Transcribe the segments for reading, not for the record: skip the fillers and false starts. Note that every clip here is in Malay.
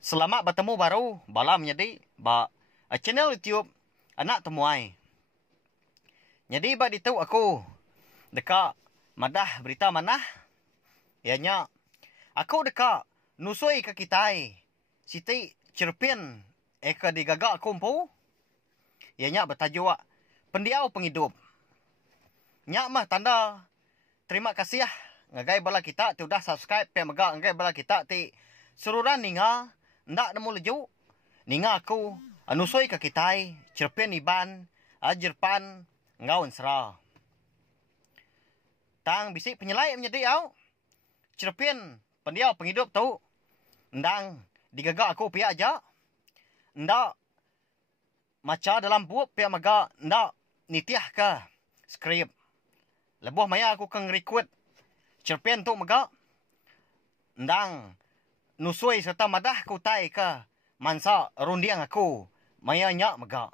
Selamat bertemu baru balam jadi channel YouTube anak temuai. Jadi ditahu aku dekat madah berita mana? Ianya aku dekat nusui ke kitai. Siti cerpin eka digagak kumpu. Ianya bertajuk pendiau penghidup. Nyak mah tanda terima kasih ya. Ngagai bala kita tu dah subscribe pe megak ngagai bala kita ti sururan ninga ndak nemu leju ninga aku anusoi ke kitai cerpen iban ajerpan ngaun sera tang bisik penyelai menjadi au cerpen pendiau penghidup tu ndang digagak aku pihak aja ndak maca dalam buku pihak megak ndak nitiah ke skrip lebuh maya aku keng request cerpen tu megak ndang nusui serta madah kutai ke mansa rundiang aku maya nyak megak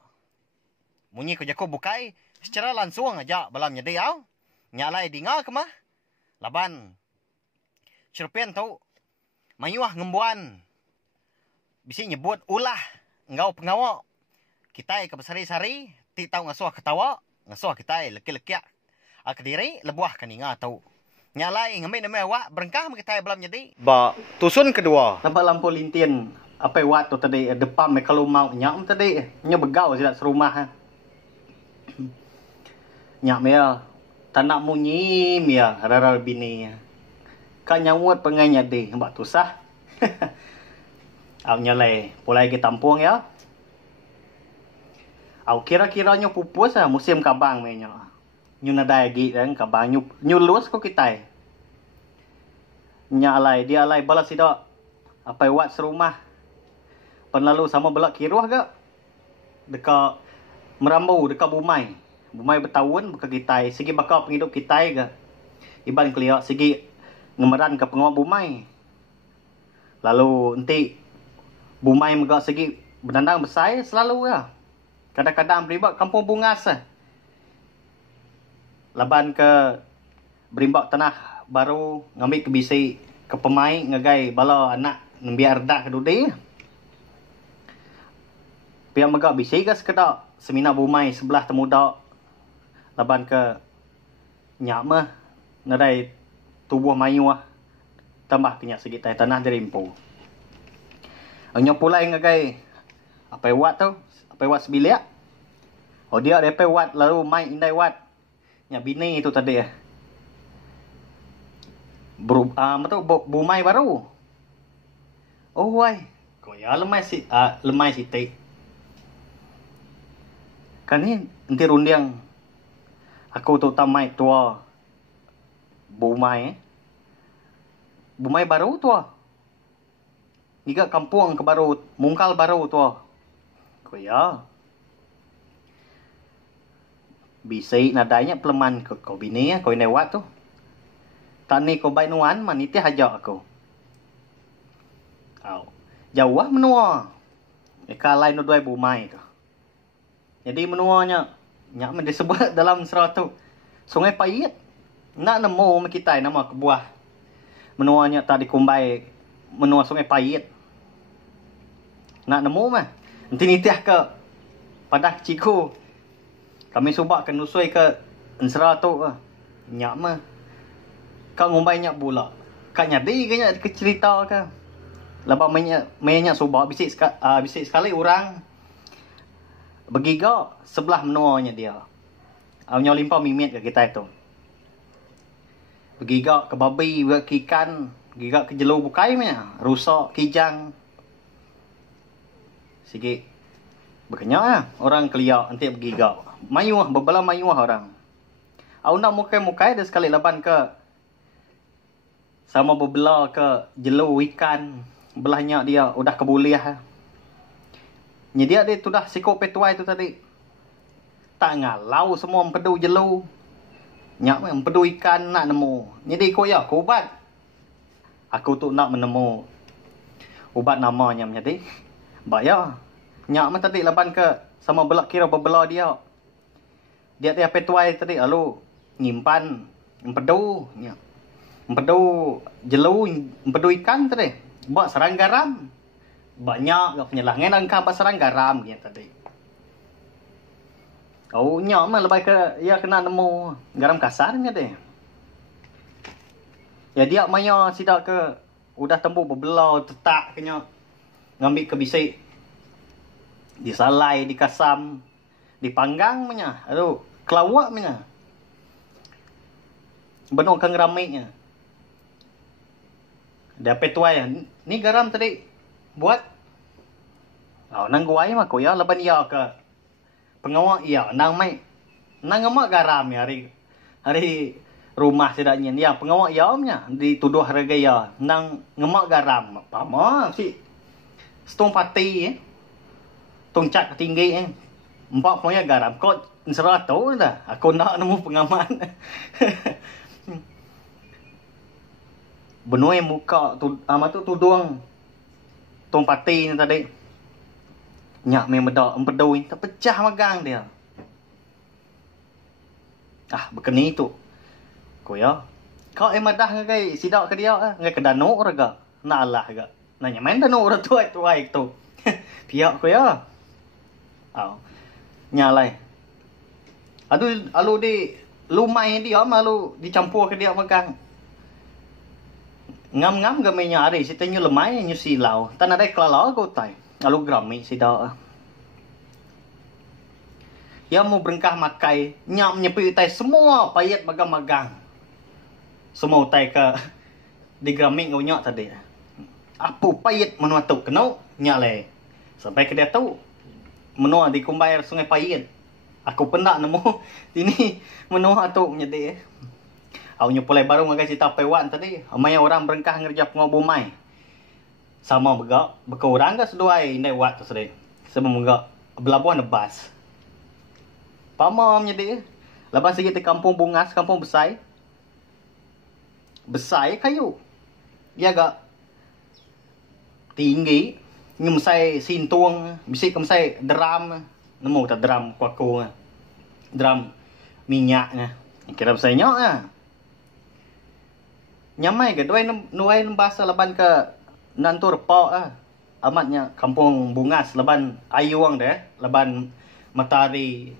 munyi ko jako bukai secara langsung aja balam nyedi au nyalai dinga ke mah laban cerpen tu mayuah ngembuan bisi nyebut ulah ngau pengawak kitai ke besari-sari ti tau ngasuh ketawa ngasuh kitai leki-lekiak akdiri lebuah kaninga tau nyalai ngambil nama awak berengkah kita belum jadi. Tusun kedua. Nampak lampu lintin. Apa wat tu tadi depan me kalau mau nyak tadi nya begau silat serumah. Nyak mea tanak munyi mea rara bini. Ka nyawut pengai nyadi mbak tusah. Au nyalai pulai ke tampung ya. Au kira-kiranya pupus musim kabang me nya. Nyu nadai gi dan kabang nyu luas ko kitai. Nya alai dia alai balas ida apa wat serumah. Penlalu sama belak kiruah ke dekat Merambu dekat Bumai. Bumai bertahun buka kitai segi bakal penghidup kitai ke. Iban keliak segi ngemeran ke pengawal Bumai. Lalu nanti Bumai megak segi berdandang besar selalu ya. Kadang-kadang berimbak kampung bungas laban ke berimbak tanah baru ngambil ke bisi ke pemain ngagai bala anak biar dak ke dudi pihak megak bisi ke sekedar semina Bumai sebelah temudak laban ke nyak mah nadai tubuh mayuah tambah kenyak segi tanah dari impu nya pulai ngagai apa wat tu apa wat sebiliak oh dia depe wat lalu mai indai wat nya bini itu tadi ya. Bumai baru. Oh wai. Kau ya lemai siti. Kan ni nanti rundiang. Aku tu tamai tua. Bumai. Bumai baru tua. Niga kampung ke baru, mungkal baru tua. Kau ya. Bisai nadanya peleman ke kau bini ya, kau inewat tu. Tani kau baik nuan maniti hajak aku. Jauh menua. Eka lain dua Bumai tu. Jadi menuanya nyak men disebut dalam surah tu Sungai Payit. Nak nemu kita nama kebuah. Menuanya tadi kumbai menua Sungai Payit. Nak nemu mah. Nanti nitiah ke padah ciku. Kami subak ke nusui ke ensera tu nyak mah. Kau ngumbai nyak pula. Kak nyadi ke nyak ke cerita ke. Lepas mainnya subak bisik sekali orang begiga sebelah menuanya dia. Nya limpah mimit ke kita itu. Begiga ke babi, ke ikan, begiga ke jelu bukai mah, rusak kijang. Sikit berkenyak orang keliak nanti begiga. Mayuah, berbala mayuah orang. Au nak mukai-mukai ada sekali laban ke sama berbela ke jelu ikan. Belahnya dia udah kebuliah. Dia tu dah sikok petuai tu tadi. Tak ngalau semua empedu jelu. Nyak empedu ikan nak nemu. Jadi kau ya, kau ubat. Aku tu nak menemu ubat namanya jadi. Bayar. Nyak mah tadi laban ke sama belak kira berbela dia. Dia petuai tadi lalu nyimpan empedu empedu jelu empedu ikan tadi buat serang garam banyak gak penyelah ngai nang ka pasaran garam gitu tadi. Oh nyak mah lebih ke ya kena nemu garam kasar deh. Ya dia maya sidak ke udah tembu berbelau tetak kena ngambil ke bisik disalai dikasam dipanggang punya aduh kelawak punya benar kang ramainya dapat tuai ni garam tadi buat nang guai mah ko ya laban ya ke pengawak ya nang mai nang ngamak garam ya hari rumah tidaknya ya pengawak ya nya dituduh harga ya nang ngamak garam apa mah si stong pati tong cat tinggi empat punya garam kau serah tahu dah aku nak nemu pengaman benoi muka tu amat tu tudung tong pati ni tadi nyak me medak empedoi terpecah magang dia bekeni tu ko ya kau madah ngai sidak ke dia ngai ke danau raga na Allah ga nanya main danau ora tu tu piak ko ya nyalai alu di lumai dia malu dicampur ke dia magang ngam-ngam ga me nyari sitanya lemai nyu silau tan ada kelalau ko tai alu grami sida ya mau berengkah makai nyam nyepi tai semua payat magang-magang semua tai ke di grami ngau nyak tadi apa payat menua tu kenau nyale sampai ke dia tu menua di kumbai sungai payat aku pendak nemu sini menua tu nyede au nyepulai baru ngagai cita pewan tadi amai orang berengkah ngerja pengobu mai sama begak berkurang ke seduai indai wat tu sedih sebab megak belabuhan nebas pamam nyede lepas sikit di kampung bungas kampung besai kayu dia agak tinggi ngemsai sintung bisik kemsai drum nemu tak drum kuaku drum minyaknya kira besai nyok nyamai ke nuai nembasa leban ke nantur pok amatnya kampung bungas leban ayuang deh leban matahari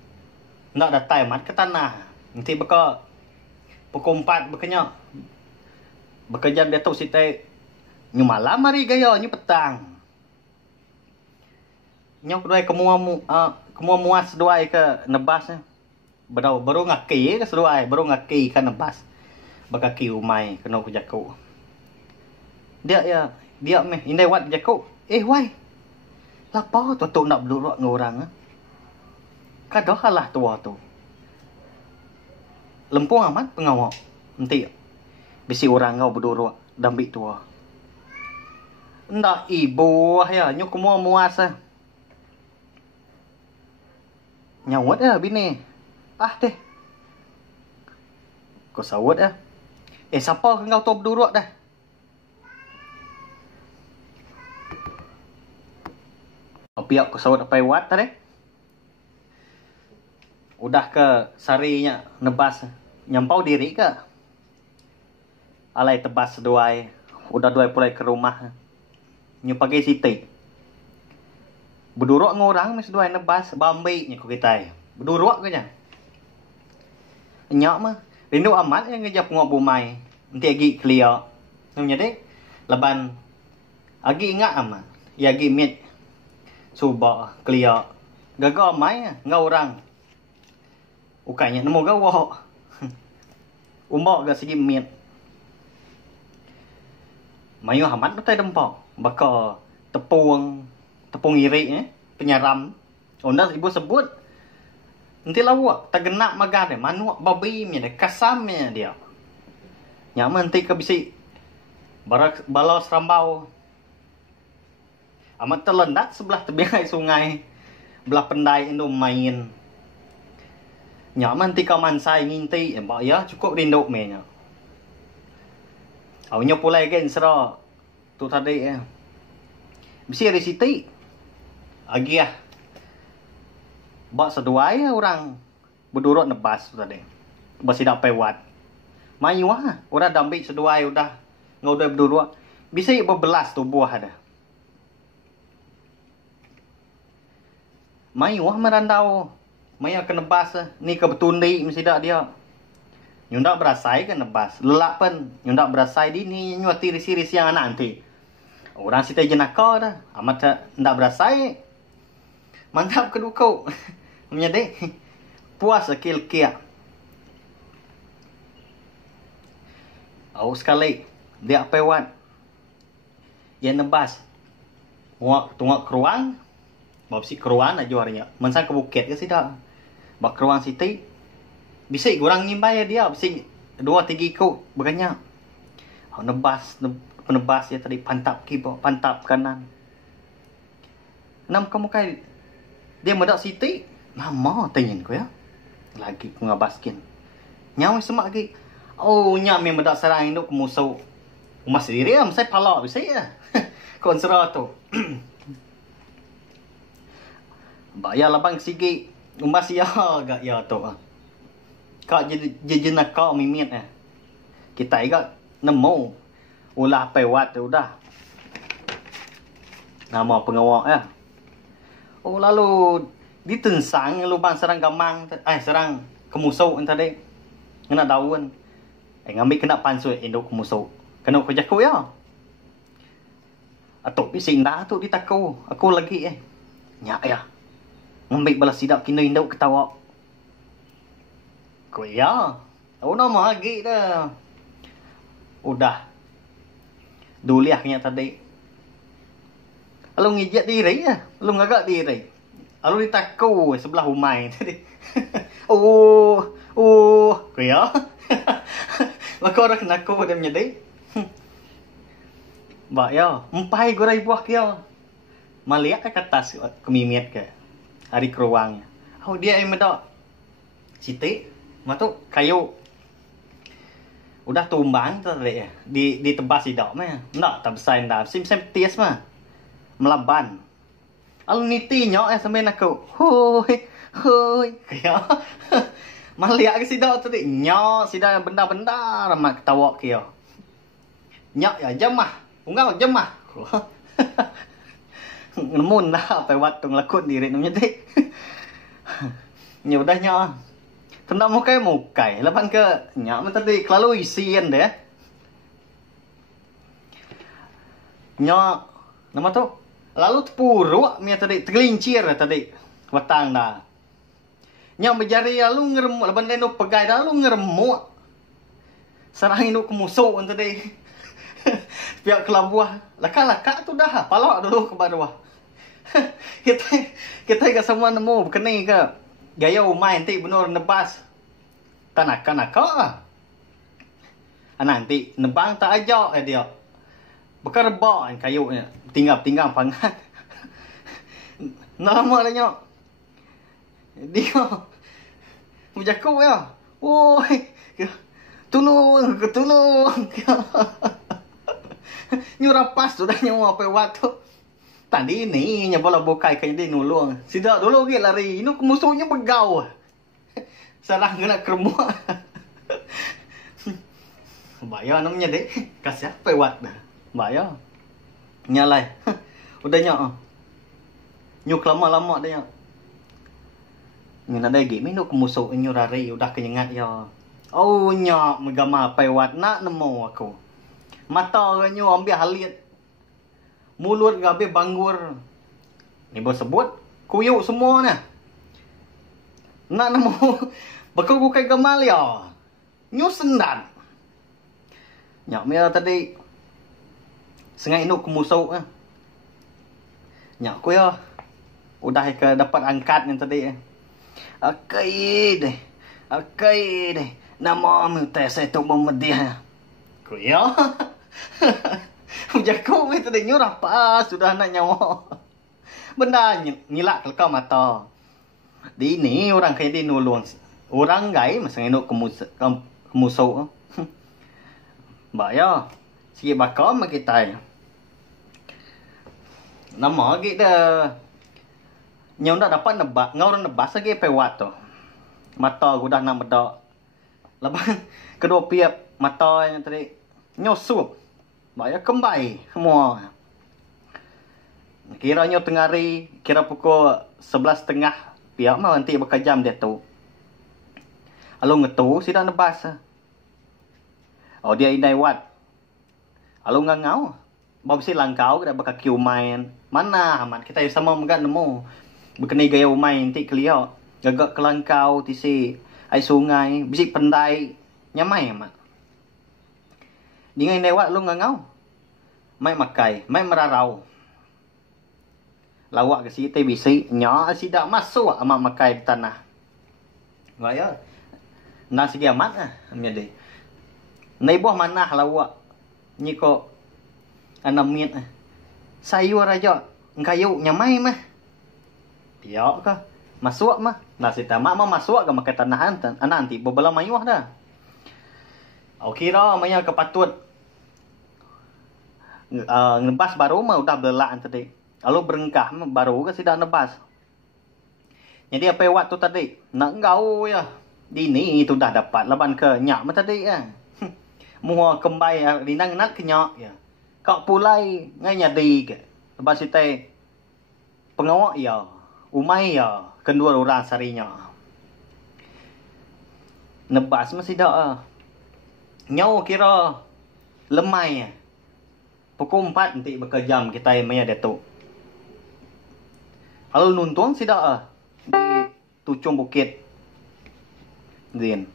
nak datai mat ke tanah nanti beka pukul 4 bekenya bekerja dia tu sitai nyu malam hari gaya nyu petang nyu kedua kemua muas dua ke nebasnya baru ngaki ke seduai baru ngaki kan nebas bakaki umai kena ku jaku dia meh indai wat jaku wai lapa tu nak belurak dengan orang kadah kalah tua tu lempung amat pengawak nanti bisi orang kau berduruk dambik tua ndak ibu ya nyu kemua muas nyawat bini teh kau sawat siapa kau tu berduruk dah piak kau sawat apa wat tadi udah ke sarinya nebas nyampau diri ke alai tebas duai udah duai pulai ke rumah nyu pagi siti berduruk ngorang mes duai nebas bambi nya ku kita berduruk ke nya nyak mah rindu amat yang ngejap ngok bumai nanti agi clear namanya dek leban agi ingat amat ya agi mit suba clear gagal mai ngau orang ukanya nemu gawo umbok ga segi mit mayu hamat betai dempok baka tepung iri penyaram onda ibu sebut nanti lawak tak genak magar deh manuak babi mi deh kasamnya dia nyaman nanti ke bisi balau serambau amat terlendat sebelah tebiai sungai belah pendai itu main nyaman nanti kaman sai nginti ya cukup rinduk me nya awnya pulai gen sera tu tadi bisi resiti agi bak seduai orang berduruk nebas tu tadi basi dak pewat mayu orang dambik seduai udah ngau dah berduruk bisa berbelas tu buah ada Mai wah merandau. Mai akan nebas ni kebetundi mesti dak dia. Nyundak berasai kan nebas. Lelak pun nyundak berasai di ni nyuati risi-risi yang anak nanti. Orang sita jenaka dah. Amat ndak berasai. Mantap kedua kau. Menjadi puas akil kia. Sekali dia pewat. Yang nebas. Tunggu keruang. Bawa si keruang aja harinya. Mensang ke bukit ke sih dah. Bak keruang siti. Bisa kurang nyimbai dia. Bisa 2-3 ikut. Berganyak. Penebas dia tadi pantap kiri. Pantap kanan. Nam kamu kai. Dia medak siti. Lama tengin ko ya. Lagi ku ngabaskin. Nyawa semak lagi. Nyak memang medak sarang induk musuh. Umas diri lah. Saya palak. Bisa ya. Konserah tu. Bayar labang sigi. Umas ya agak ya tu. Kak jenak kau mimit kita ingat nemu ulah pewat tu dah. Nama pengawak ya. Lalu ditensang lubang serang gamang serang kemusau tadi. Kena daun. Ngambil kena pansui induk kemusau. Kena kerja ku ya. Atuk bising dah tu ditaku. Aku lagi Nyak ya. Ngambil balas sidap kena induk ketawa. Ko ya. Nama lagi dah. Udah. Duliahnya tadi. Lalu ngijak diri ya. Lalu ngagak diri. Lalu ditaku sebelah umai tadi. Ko ya. Maka orang kena aku dia menjadi. Mbak ya. Empai gurai buah kia. Maliak ke atas kemimit ke. Hari keruangnya. Dia yang medak. Siti. Matuk kayu udah tumbang tadi di tebas hidup mah nak tak besar dah sim ties mah melaban alu niti nyok sampai aku hoi kaya maliak ke sidok tadi nyok sidok benda-benda ramak ketawa kia nyok ya jemah unggal jemah nemun dah pewat tu ngelakut diri namanya dek udah nyok tenda mukai. Lepas ke nyak tadi kelalu isian deh. Nyak nama tu lalu tepuruk mia tadi tergelincir tadi watang dah. Nyak berjari lalu ngeremuk lepas dia pegai dah lalu ngeremuk. Sarang induk kemusuk tadi. Pihak kelabuah laka tu dah palak dulu ke bawah. kita ke semua nemu berkeni ke. Gaya umai nanti benar nebas. Tak nak kau. Nanti nebang tak ajak dia. Bekerbak kayunya. Tinggal pangan. Nama dia nyok. Dia. Menjaku ya. Woi. Tolong. Nyurapas tu dah nyawa apa waktu. Tadi ni bola bokai kayak dia nulung. Sidak dulu ke lari. Ini musuhnya begau. Salah kena keremuk. Bayar namanya dek. Kasih apa buat dah. Bayar. Nyalai. Udah nyok. Nyuk lama-lama dah nyok. Ini ada lagi. Ini musuh ini lari. Udah kenyengat ya. Nyok. Megama apa buat. Nak nemu aku. Mata kan nyok ambil halit. Mulut gabe banggur. Ni bos sebut kuyuk semua ni. Nak nemu bakal ku kai gamal ya. Nyu sendan. Nyak mia tadi sengai induk kemusau Nyak ku ya. Udah ke dapat angkat yang tadi Akai deh. Nama mu teh saya tu memedih. Ku ya. Jago itu dia nyurah pas sudah nak nyawa. Benda nyilak kelakar mata. Di ni orang kayak dia nulung. Orang gay masa ngenduk kemusau. Mbak ya. Sikit bakal mak kita. Nama kita. Nyau nak dapat nebak. Ngau orang nebas lagi pewat tu. Mata udah nak medak. Lepas kedua pihak mata yang tadi nyusup. Bayar kembali semua. Kiranya tengah hari, kira pukul 11.30, pihak mah nanti berkajam dia tu. Alu ngetu, sidak nebas. Oh, dia indai wat. Alu ngangau. Bawa si langkau, kita berkaki umain. Mana amat, kita sama megat nemu. Berkenai gaya umain, nanti keliau. Gagak ke langkau, tisi air sungai, bisik pendai. Nyamai amat. Dengan indai wat, lu ngangau. Mai makai, mai merarau. Lawak ke situ bisi, nyak sidak masuk amat makai di tanah. Gaya, nak segi amat lah, jadi. Nai buah mana lawak, ni kok anak miet sayur aja, kayu nyamai mah. Piak ke, masuk mah. Nak sita mak mah masuk ke makai tanah anak nanti berbela mayuah dah. Aku kira maya kepatut ngebas baru mah udah belaan tadi. Lalu berengkah baru ke sidak nebas. Jadi apa waktu tadi? Nak engkau ya. Dini itu dah dapat laban ke nyak mah tadi ya. Mua kembai dinang nak ke nyak ya. Kau pulai ngai nyadi ke. Lepas itu pengawak ya. Umai ya. Kedua orang sarinya. Nebas mah sidak. Nyau kira lemai ya. Pukul 4 nanti berkejam kita maya datuk. Kalau nuntung sidak di Tucung Bukit. Zin.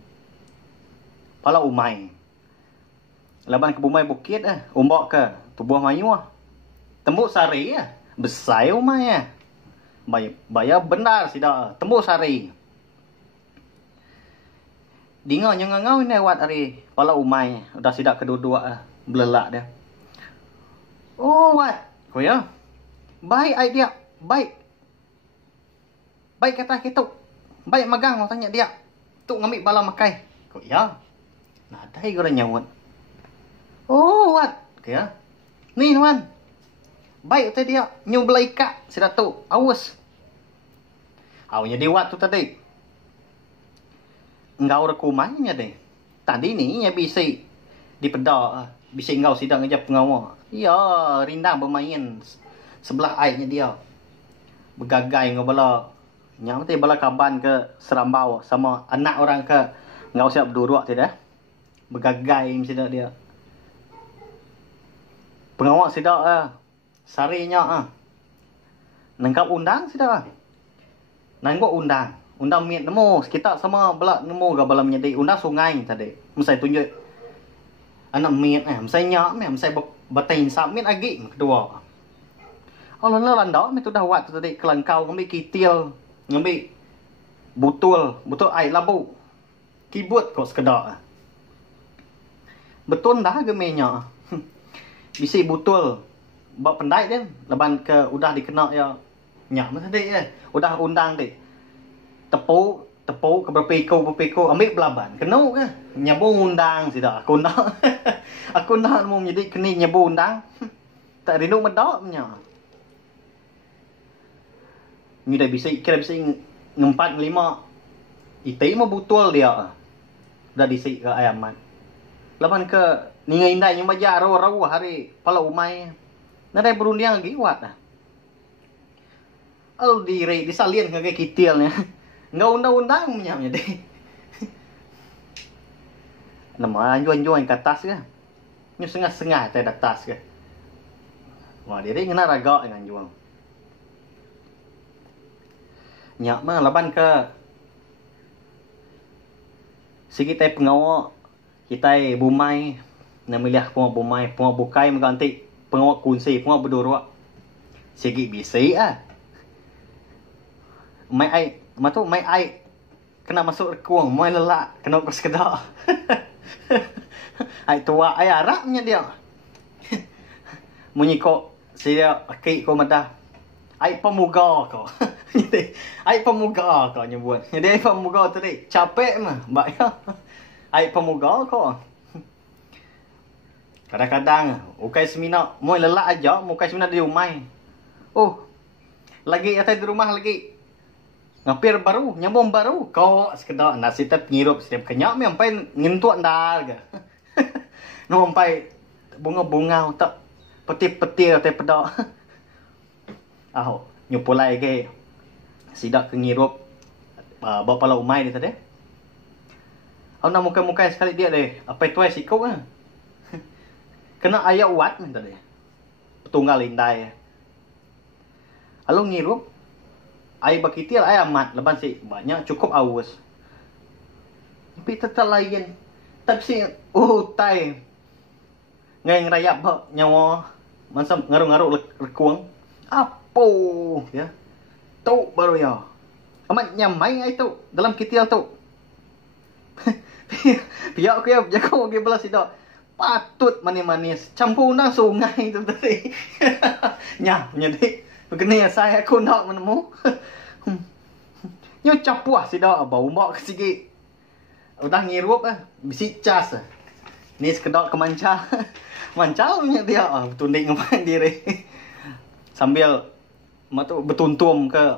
Pala umai. Laban ke Bumai Bukit umbok ke tubuh mayu tembuk sari besar umai bayar benar sidak tembuk sari. Dinga yang ngau ni wat hari pala umai udah sidak kedua-dua belelak dia. Oh wat. Ko ya. Baik idea, baik. Baik kata kita. Baik magang mau tanya dia. Tu ngambil bala makai. Ko ya. Nadai gora nyawat. Oh wat. Ya. Ni tuan. Baik tadi dia nyubla ikat sida tu. Awas. Awnya diwat tu tadi. Engkau rekumanya deh. Tadi ni nya bisi di peda. Bisi engkau sidang ngejap pengawal. Ya, rindang bermain sebelah airnya dia. Bergagai ngau bala. Yang nanti bala kaban ke Serambau sama anak orang ke ngau siap berduruk tidak. Bergagai mesti dia. Pengawal sidak sarinya nangkap undang sidak. Nanggok undang. Undang miet nemu kita sama bala nemu ga bala menyedi undang sungai tadi. Mesti tunjuk anak miet mesti nyak mesti batain samin agi kedua. Allah landak mi tu dah wat tadi kelangkau ngambil kitil, ngambil butul air labu. Kibut kok sekedar. Betul dah gemenya. Bisi butul bab pendai dia leban ke udah dikena ya nyak tadi udah undang dik. Tepuk ke berpeko ambil belaban kena ke nyabu undang sidak aku nak aku nak mau menjadi keni nyabu undang tak rindu medok nya ni dah bisa kira bisa ngempat 5 itu mah butul dia dah disik ke ayaman lawan ke ni indai yang bajar raw hari pala umai nadai berundiang lagi wat al di salien ke kitilnya nggak undang-undang punya deh. Nama juan-juan ke atas ke. Nyu sengah-sengah teh atas ke. Wah, dia ngena raga dengan juang. Nyak mah laban ke sigi teh pengawak kita bumai namilih pengawak bumai, pengawak bukai mengganti pengawak kunci, pengawak berduruk. Sigi bisi mai ai matu mai ai kena masuk rekuang mai lelak kena kos kedak. Ai tua ai araknya dia. Munyi kok sia akik ko madah. Ai pemuga ko. Ai pemuga ko nyebut. Jadi ai pemuga tadi capek mah mbak ya. Ai pemuga ko. Kadang-kadang ukai semina moi lelak aja, mukai semina di rumah. Oh. Lagi atas di rumah lagi. Ngapir baru, nyambung baru. Kau sekedar nasi tep ngirup setiap kenyak mi sampai ngentuak ndar ke. No sampai bunga-bunga tak peti-peti teh pedak. nyupulai ke sidak ke ngirup bawa pala umai dia tadi. Nak muka-muka sekali dia deh. Apa itu sikau ah. Kena ayat wat ni tadi. Petunggal indai. Kalau ngirup ai bakitil ai amat leban si banyak cukup aus. Tapi tetap lain. Tapi si tai. Ngai ngerayap nyawa macam ngaruh-ngaruh lekuang. Apa ya? Tu baru ya. Amat nyamai ai tu dalam kitil tu. Pihak aku ya jago ke belas itu. Patut manis-manis. Campur nang sungai tu tadi. Nya jadi begini saya aku nak menemu. Nyo capuah si dak bau mak sikit. Udah ngirup bisi cas. Ni sekedok kemanca. Mancal punya dia tunding ngapain diri. Sambil bertuntum ke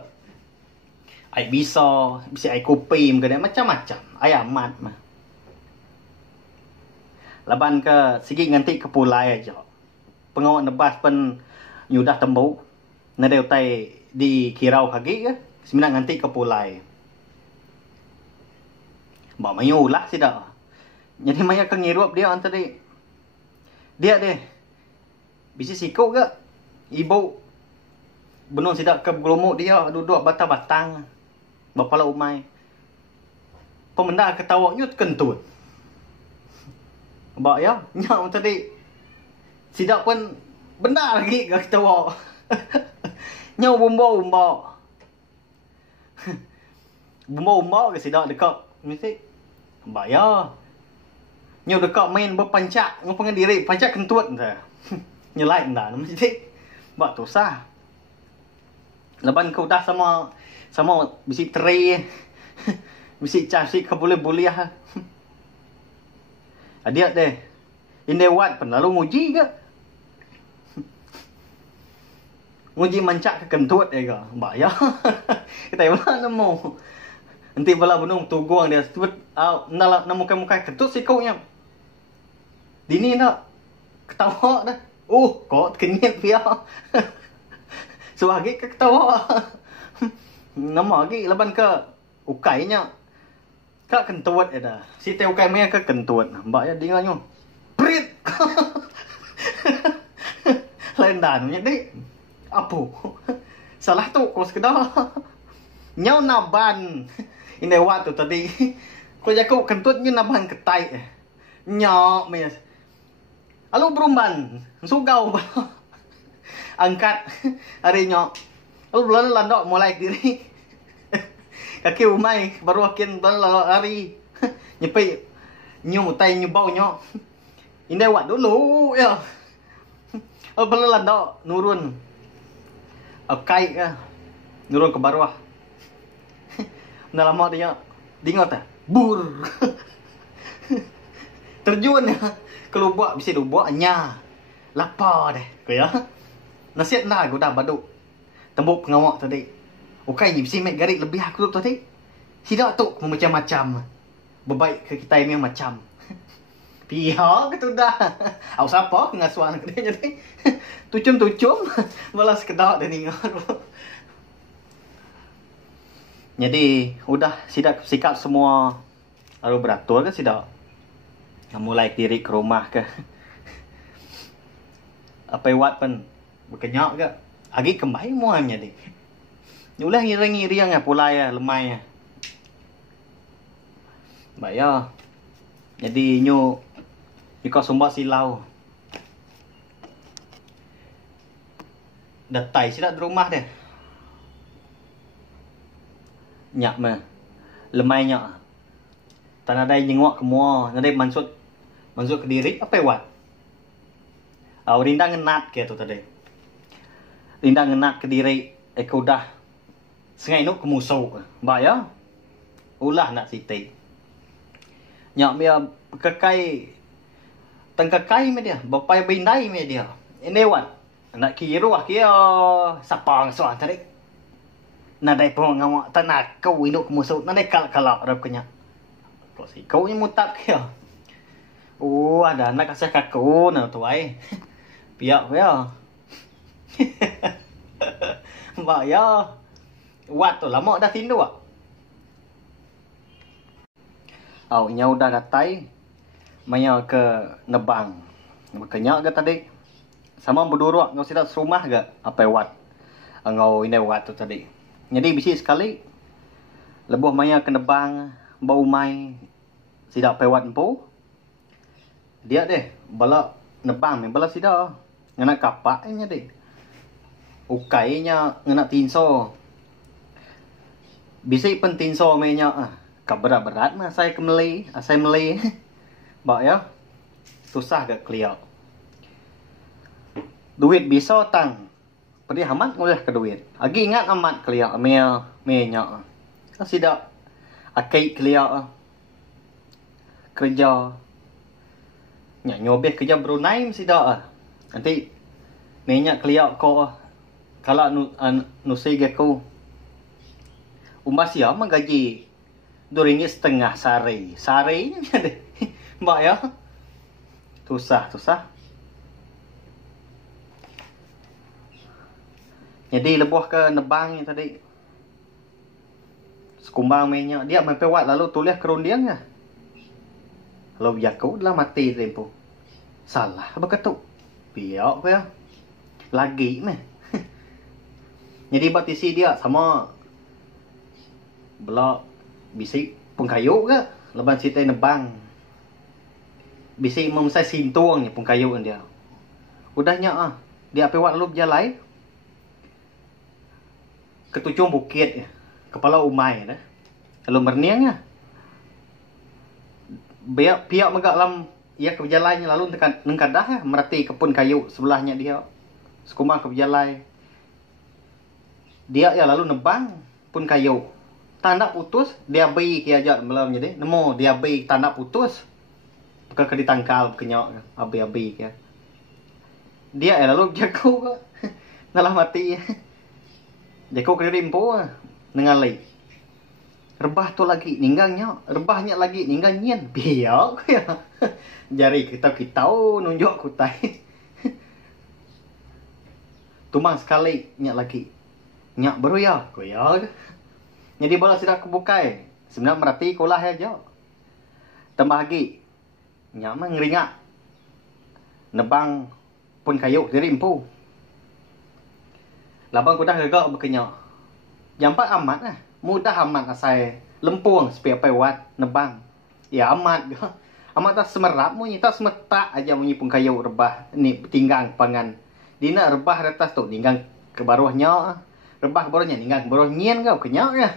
ai bisa ai kopi ke macam-macam. Ai amat mah. Laban ke sigi nganti ke pulai aja. Pengawak nebas pen nyudah tembau. Nadeu tai di kirau kaki ke. Seminang nganti ke pulai. Bawa mayu lah sih dah. Jadi maya ke ngirup dia antara dia deh. Bisi sikau ke. Ibu benung sidak ke gelumuk dia duduk batang-batang. Bapala umai. Pemenda ketawa nyut kentut. Bak ya, nyak tadi. Sidak pun benda lagi ke ketawa. Nyau bumbu-bumbu. Bumbu-bumbu ke sidak dekat mesti. Bak ya. Nyau dekat main berpancak ngapa diri pancak kentut dah. Nyelai dah mesti. Bak tu sah. Leban kau dah sama bisi teri. Bisi casik ke boleh-boleh ah. Dia deh. Ini wat pun lalu nguji ke? Nguji mancak ke kentut ke? Mbak ya. Kita mana nemu. Nanti bala benung tuguang dia sebut nak muka-muka kentut sikaunya. Dini nak ketawa dah. Kok kenyit dia. Suagi ke ketawa. Nama lagi leban ke ukainya. Kak kentut dah. Si teh ukai maya ke kentut. Mbak ya dengarnya. Prit. Lain dan ni. Apa? Salah tu kau sekedar. Nyau naban. Ini waktu tadi. Kau jago kentutnya naban ketai. Nyok mes. Lalu berumban. Sugau. Angkat. Hari nyok. Lalu bulan landok mulai diri. Kaki umai baru akin bulan lari. Nyepi. Nyu tay nyu bau nyok. Ini wat dulu ya. Bulan landok nurun. Kai nurun ke bawah. Dah lama dia dengar tak? Bur. Terjun ke lubuk bisa lubuk nya. Lapar deh. Ya. Nasihat dah aku dah baduk. Tembuk pengawak tadi. Okai ni bisa make garik lebih aku tadi. Tidak tu macam-macam. Berbaik ke kita yang macam. Pihak ke tu dah. Awak siapa ngasuan ke dia jadi. Tucum-tucum. Balas kedak dia dengar. Jadi, udah sidak sikap semua lalu beratur ke sidak? Mulai diri ke rumah ke? Apa wat pun berkenyak ke? Agi kembali muamnya deh. Ulah ngiri-ngiri yang pulai ya, lemai ya. Baik ya. Jadi, nyu kau sumbat silau. Datai sidak di rumah deh. Nyak mah lemai nyak tanah dai jengok ke mua nadai mansud ke diri apa wat rindang ngenat ke tu tadi rindang ngenat ke diri aku dah sengai nuk ke musuh mbak ya ulah nak siti nyak dia kekai tengkekai me dia bapai bindai me dia ini wat nak kira kia sapang soal tadi nadai pun ngawak tanah kau induk musuh nadai kalak rap kenya kau si kau ni mutap kia ada anak kasih kaku na tu ai piak ya Mbak ya. Wat tu lama dah tindu ah. Nya udah datai. Maya ke Nebang. Makanya ke tadi. Sama berdua ngau sidak serumah ke apa wat. Ngau ini wat tu tadi. Jadi bisi sekali. Lebuh maya ke Nebang. Bau mai. Sidak pewat empu. Dia deh. Bala Nebang ni. Bala sidak. Ngena kapak nya deh. Ukainya ngena tinso. Bisi pen tinso menya berat-berat mah saya kemeli, saya meli. Mbak ya. Susah gak clear. Duit bisa tang. Pedi amat ngulah ke duit. Agi ingat amat clear menya. Sidak akai clear. Kerja. Nyobeh kerja Brunei sidak. Nanti menya clear ko kalau nusai gaku. Umbas ya menggaji RM2.50 sehari. Sehari ni ada. Mbak ya. Susah. Jadi lebuh ke Nebang ni tadi. Sekumbang mainnya. Dia main pewat lalu tulis kerundiang ya. Kalau biaku dah mati tempo. Salah apa ketuk. Biak ya. Lagi meh. Jadi batisi dia sama belak bisi pengkayu ke leban sita Nebang. Bisi memsai sintuang ni pengkayu dia. Udahnya dia pewat lalu berjalan ke Tujuh Bukit kepala umai dah. Lalu merniangnya. Pihak megak lam ia ke berjalannya lalu nengkadah merati kebun kayu sebelahnya dia. Sekumbang ke berjalan. Dia ya lalu Nebang pun kayu. Tanda putus dia beri kia ajak malam jadi nemu dia beri tanda putus bukan ke ditangkal kenyok abi-abi kia dia lalu jago ke nalah mati jago ke rimpo nengalai rebah tu lagi ninggangnya rebahnya lagi ninggang nyen biak ya jari kita nunjuk kutai tumang sekali nyak lagi nyak baru ya koyak. Jadi bola sidak kebukai. Sebenarnya merati kolah aja. Tambah lagi. Nyaman ngeringat. Nebang pun kayu dari empu. Labang kudah gagak berkenyak. Jampak amat lah. Mudah amat asai. Lempung supaya pewat Nebang. Ya amat. Amat tak semerap munyi. Tak semetak aja munyi pun kayu rebah. Ni tinggang pangan. Dina rebah retas tu. Tinggang ke bawahnya. Rebah barunya ninggal baru nyen kau kenyak ya.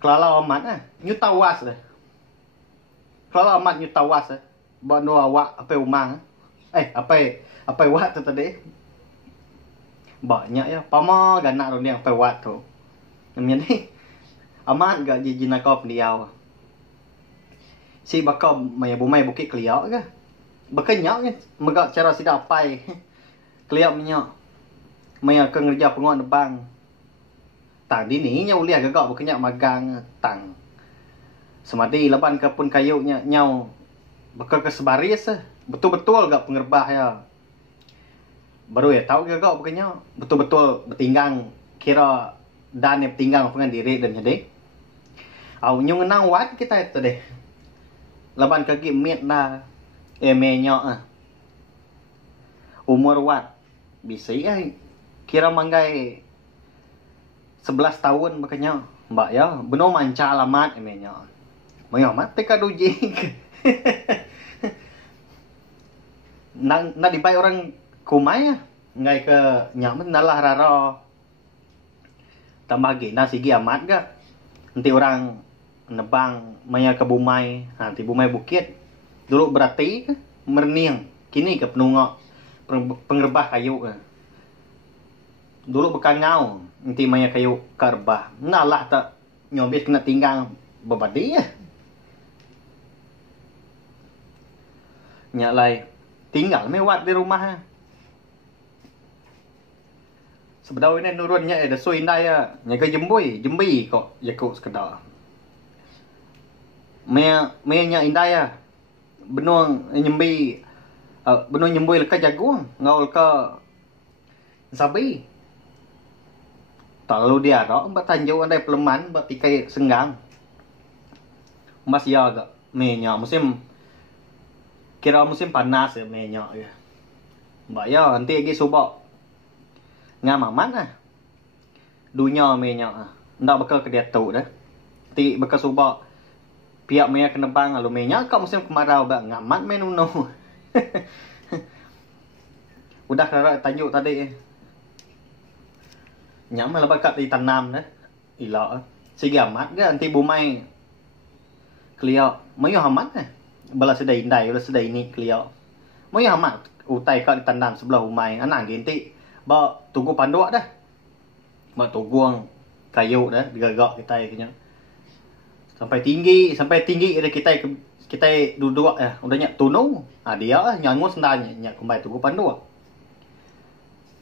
Kalau amat nyutawas dah. Kalau amat nyutawas bano awak apa umang. Apa wat tu tadi. Banyak ya. Pama ganak ron dia apa wat tu. Namanya ni amat gak jijina kau pendiau. Si bakal maya bumai bukit keliak ke. Berkenyak ni megak cara sidak pai. Keliak minyak. Maya ke ngerja penguat Nebang. Tang di ni nya uliah gagak berkenyak magang tang. Semadi leban ke pun kayunya nyau. Bekal ke sebaris betul-betul gak pengerbah ya. Baru ya tahu gagak berkenyak. Betul-betul bertinggang kira dan yang bertinggang pengen diri dan jadi. Au nyung nang wat kita itu deh. Leban ke gimit dah. Menyak umur wat bisa kira manggai 11 tahun makanya mbak ya benar manca alamat emenya maya mat teka duji na dibai orang kumai ngai ke nyaman nalah raro tambah lagi nasi gi amat ga nanti orang Nebang maya ke Bumai nanti Bumai Bukit dulu berarti merniang kini ke penungok pengerbah kayu ke. Dulu bekan ngau nanti maya kayu kerbah. Nalah tak nyobit kena tinggal bebadi ya. Nyak lai tinggal mewat di rumah. Sebedau ini nurunnya ada suinda ya. Nyaga jembi kok yakuk sekedar. Menya indah ya. Benuang nyembi Benar nyembui leka jagung, ngau leka sabi. Tak lalu dia rak, mbak tanjau andai peleman, mbak pikai senggang. Mas ya agak minyak kira musim panas ya minyak ya. Mbak ya nanti lagi subak ngamaman ah. Dunia minyak ah. Ndak bakal ke dia tu dah. Nanti bakal subak pihak minyak kena bang lalu minyak kat musim kemarau bak ngamat menuno. Udah kira tajuk tadi. Nyam lah bakat di tanam dah. Ila segi amat ke nanti bumai Kelio, mayu hamat eh. Bala sedai indai, bala sedai ni kelio. Mayu hamat utai kau ditandang sebelah rumai. Anak ginti ba tunggu panduak dah. Ba tuguang kayu dah digagak kita punya. Sampai tinggi ada kita duduk udah nyak tunung. Dia nyangu sendanya nyak kumbai tunggu panduak.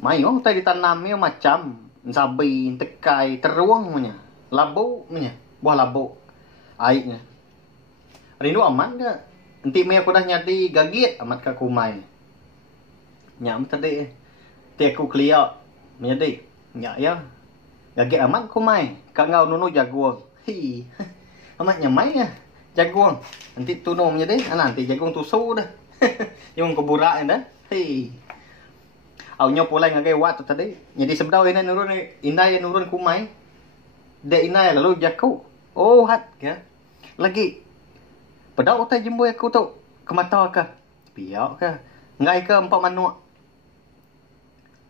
Mayu utai ditanam ya macam sabi, tekai, teruang punya. Labu punya, buah labu. Airnya. Rindu amat ke? Nanti mai aku dah nyadi gagit amat ke kumai. Nyak tadi. Nanti aku clear menjadi. Nyak ya. Gagit amat kumai. Kak ngau nunu jaguang. Hi. Amat nyamai ya. Jaguang. Nanti tunu menjadi. Nanti jaguang tusu dah. Yung keburak dah. Hi. Au nyo pulai ngagai wat tu tadi. Jadi sebedau ini nurun indai nurun kumai. Dek inai lalu jaku. Oh hat ya. Lagi pedau utai jembui aku tu ke mata ke? Piak ke? Ngai ke empat manuk?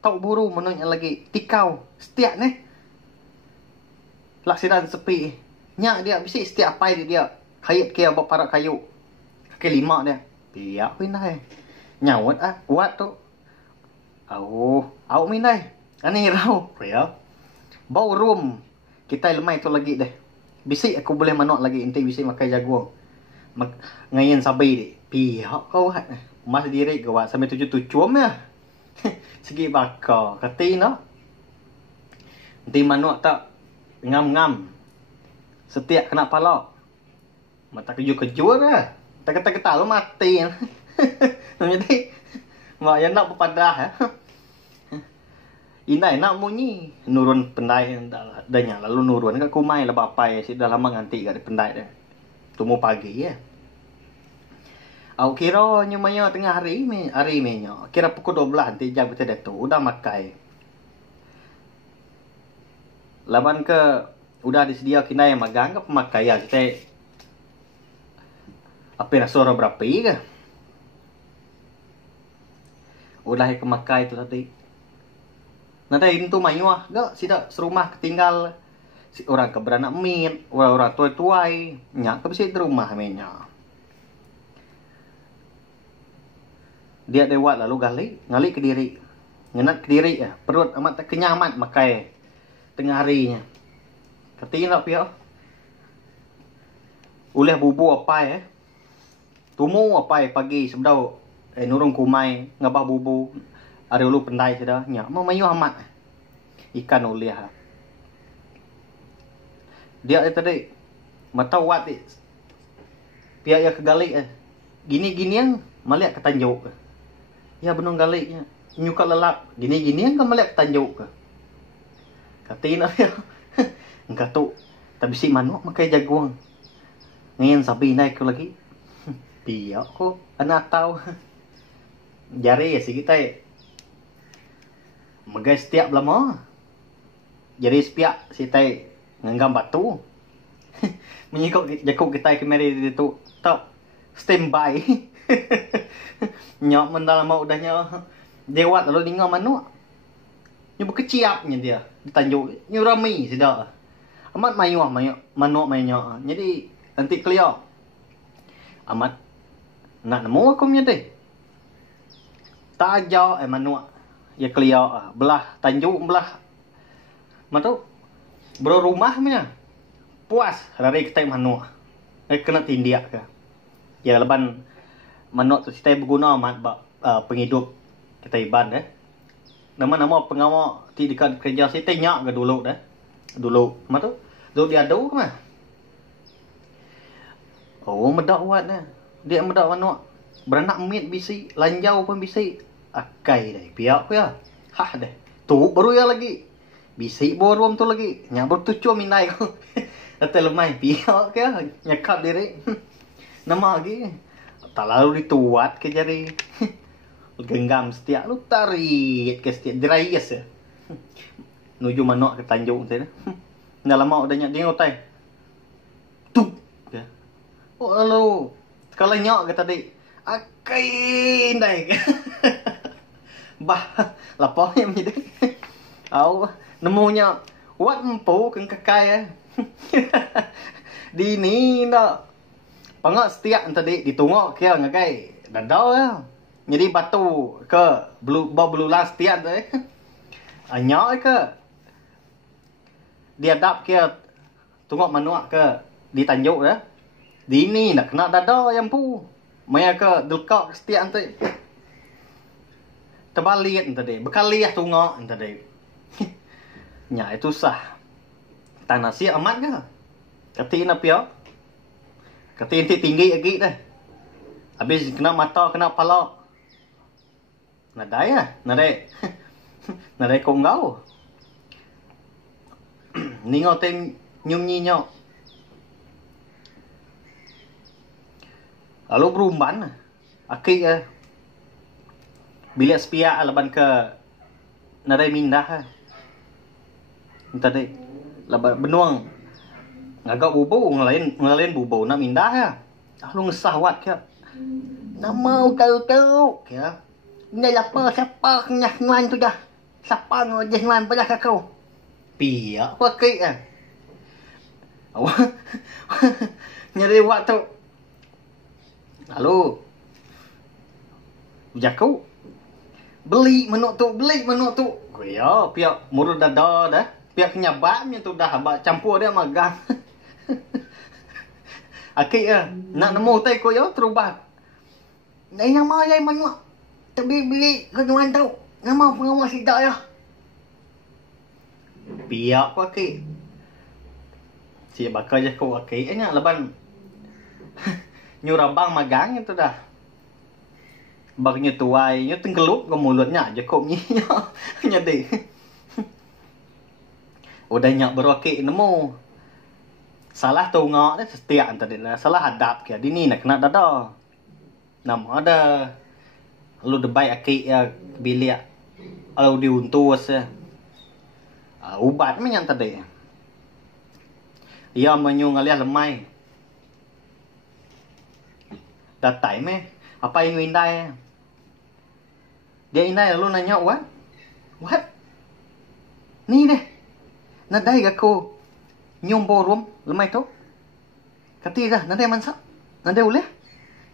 Tau buru menunjuk lagi. Tikau. Setiap ni. Laksinan sepi. Nyak dia bisik setiap apa dia. Kayat kia bawa parak kayu. Kaki lima dia. Piak pindah. Nyawat kuat tu. Au mindai. Ani rau. Piak. Bau room. Kita lemai tu lagi deh. Bisik aku boleh manuk lagi. Nanti bisik makai jaguang. Ngayon sabi di pihak kau hat mas diri kau sampai 7 cuam ya. Segi bakar kati no. Nanti manuk tak ngam-ngam. Setiap kena pala. Mata keju-keju dah. Tak kata lu mati. Jadi mak yang nak berpadah ya. Inai nak munyi nurun pendai danya lalu nurun ke kumai lah bapai si dah lama nganti kat pendai dah. Tunggu pagi ya. Au kira nyumanya tengah hari menyo. Kira pukul 12 nanti jam kita dah tu udah makai. Laban ke udah disedia kinai magang ke pemakaian kita. Apa nak suara berapa ke? Udah ke makai tu tadi. Nanti itu mayuah gak sida serumah ketinggal si orang ke beranak min, orang tuai-tuai, nyak ke bisa di rumah menyo. Dia lewat lalu ngali ke diri. Ngenat ke diri ya. Perut amat tak kenyang amat makai tengah harinya. Katanya nak pihak. Uleh bubu apa ya. Tumu apa ya pagi sebedau nurung kumai ngabah bubu. Ada ulu pendai sudah nyak. Mau mayu amat. Ikan uleh. Dia tadi mata wat pihak ya kegali gini-gini yang maliak ketanjuk. Ya benar galiknya. Nyuka lelap. Gini-gini yang kan maliak ketanjuk ke. Katiin ya. Engkau tu. Tapi si manuk makai jaguang. Ngayon sabi naik ko lagi. Piyak ko. Anak tahu. Jari ya si kita magai setiap lama. Jadi sepiak si tay nganggam batu. Menyikok jakuk kita kemari itu. Tak. Standby. Nyok mendal mau udahnya dewat lalu tinggal manuk. Nyu berkeciapnya dia ditanjuk. Nyu rami sudah. Amat mayuah manuk mayuah. Jadi nanti clear. Amat nak nemu aku punya deh. Tak aja manuk ya clear belah tanjuk belah. Matu bro rumah punya. Puas hari kita manuk. Kena tindiak ke. Ya leban manuk tu kita berguna amat penghidup kita iban nama-nama pengawal di dekat kerja kita nyak ke dulu dulu matu dulu dia adu mah medak wat dia medak manuk beranak mit bisi, lanjau pun bisi. Akai deh, piak ya. Hah deh. Tu baru ya lagi. Bisi borom tu lagi. Nya bertucu minai ko. Ate lemai piak ya, nyakap diri. Nama lagi. Tak lalu dituat ke jari. Genggam setiap lu tarik ke setiap dirayas ya. Nuju manok ke Tanjung sana. Dah lama udah nyak dia otai. Tup. Ya. Oh lalu kalau nyok kata tadi akai ndai. Bah, lapor yang ni. Au nemunya wat empu keng kakai ya. Di ni nak. Pangak setiap tadi ditungok kia ngakai. Dadau ya. Jadi batu ke belulang setiap tu. Anyok ke. Dia dap kia tungok manuak ke di Tanjung dah. Di ni nak kena dadau yang pu. Maya ke delkak setiap tu. Terbalik tadi. Bekaliah tungok tadi. Nya itu sah. Tanah siap amat ke? Kati nak piak. Kati nanti tinggi lagi dah. Habis kena mata, kena pala. Nadai lah. Nadai. Nadai kong kau. Ni ngau tem nyum nyi nyok. Lalu berumban. Akik lah. Bilik sepiak laban ke nadai mindah. Tadi laban benuang ngagak bubau ngalain bubau nak mindah ya. Lalu ngesah wat ke. Nama kau ya. Ini lapar siapa kenyah nuan tu dah. Siapa ngojeh nuan pada kau. Piak pakai ah. Awak nyari waktu. Lalu jaku beli menuk tu. Ya, piak murud dada dah. Piak kenyabaknya tu dah abak campur dia magang. Akik ya, nak nemu tai ko yo terubah. Nai nama lai manuk. Beli kenuan tau. Nama pengawas tidak ya. Piak ko akik. Si bakal je ko akik nya leban. Nyurabang magang itu dah. Bagnya tuai, nya tenggelup ke mulutnya aja kok nyi. Nyadi. Udah nyak berwakik nemu. Salah tungok dah setiap tadi lah. Salah hadap ke. Di ni nak kena dada. Nama ada. Lalu debai akik ya bilik. Lalu diuntus ya. Ubat macam tadi. Ia menyung alias lemai. Datai meh. Apa yang indai? Dia indai lalu nanya what? What? Ni deh. Nadai aku nyum borum lemai tu. Kati dah nadai mansak. Nadai boleh?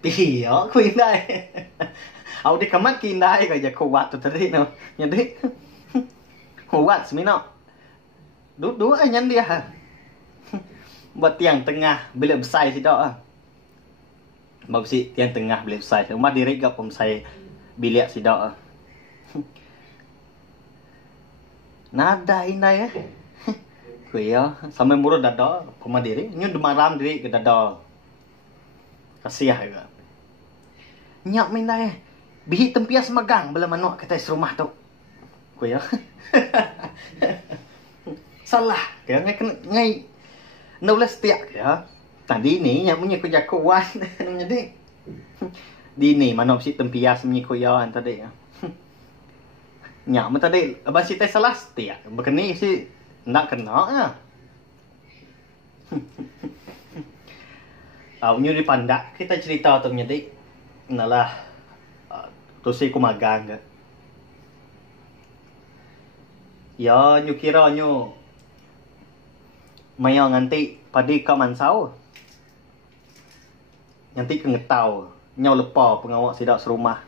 Iya, aku indai. Au di kamat kindai ka jako wat tu tadi no. Jadi wat semino. Dua nyan dia. Buat tiang tengah bilik besar si dak ah. Bab si tiang tengah bilik besar. Rumah diri gap pemsai bilik si dak ah. Nada indai eh. Kuya sampai murah dada rumah diri. Nyu demaram diri ke dada. Kasiah juga. Nyak mindai. Bihi tempias magang bela manuk kata serumah tu. Kuya. Salah. Kaya ngai 16 tiak ya. Tadi ni yang punya kerja kuat. Jadi di ni manuk si tempias punya kuya tadi ya. Nyak men tadi abang si teh salah tiak. Bekeni si nak kena ya. Nyu dipandak kita cerita tu nyadi. Nalah tu si ku magang ke. Ya nyu kira nyu maya nganti padi ka mansau. Nganti ke ngetau. Nyau lepa pengawak sidak serumah.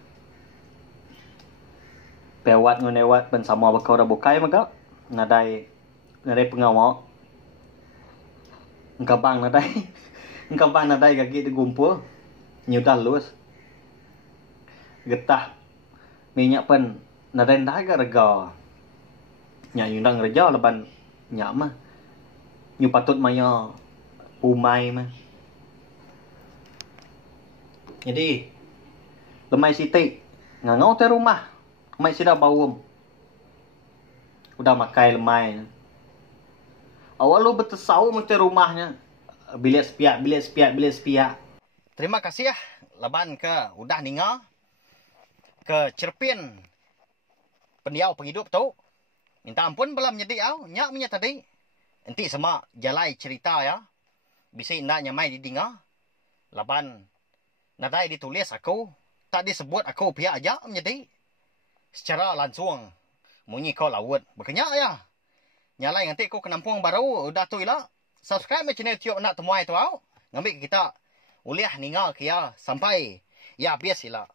Pewat ngunewat pen sama bakau dah bukai maga. Nadai pengawak. Engkabang nadai. Engkabang nadai kaki digumpul. Nyudah lus. Getah minyak pen nadai ndaga rega. Nya yundang reja leban nyak mah. Nyu patut maya umai mah. Jadi lemai sitik ngangau te rumah mai sida bawum udah makai lemai awal lu betesau te rumahnya bilik sepiak. Terima kasih ya laban ke udah ninga ke cerpin pendiau penghidup tu. Minta ampun belam nyedi au nyak punya tadi. Enti sama jalai cerita ya. Bisa indah nyamai di dinga. Laban nadai ditulis aku tak disebut aku pihak aja menjadi secara langsung munyi kau laut berkenyak ya. Nyalai nanti kau kenampuang baru udah tu ilah. Subscribe channel Tio nak temuai tu au. Ngambil kita uliah ninga kia sampai ya bias ilah.